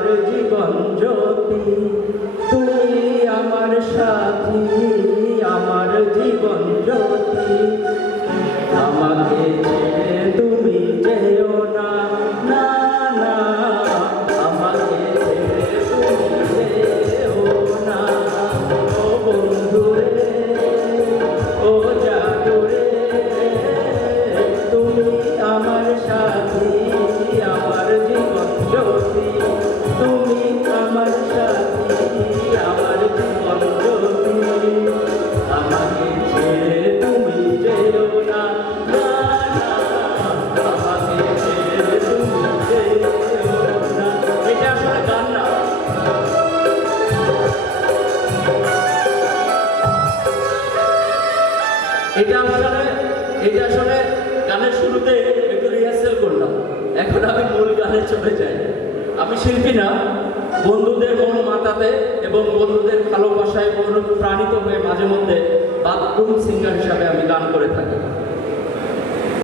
আমার জীবন জ্যোতি, তুমি আমার সাথী, আমার জীবন জ্যোতি। আমাকে ছেড়ে তুমি যেও না, না না, আমাকে ছেড়ে তুমি যেও না। ও বন্ধু রে, ও জাদু রে, তুমি আমার সাথী, আমার জীবন জ্যোতি, তুমি আমার সাথী, আমার জীবন জ্যোতি। আমাকে ছেড়ে তুমি যেও না, না না, আমাকে ছেড়ে তুমি যেও না। এটা আসলে গান না, এটা আসলে গানের শুরুতে একটু রিহার্সেল করলাম। এখন আমি মূল গানে চলে যাই। আমি শিল্পী না, বন্ধুদের মন মাতাতে এবং বন্ধুদের ভালোবাসায় অনুপ্রাণিত হয়ে মাঝে মধ্যে বাথরুম সিঙ্গার হিসাবে আমি গান করে থাকি।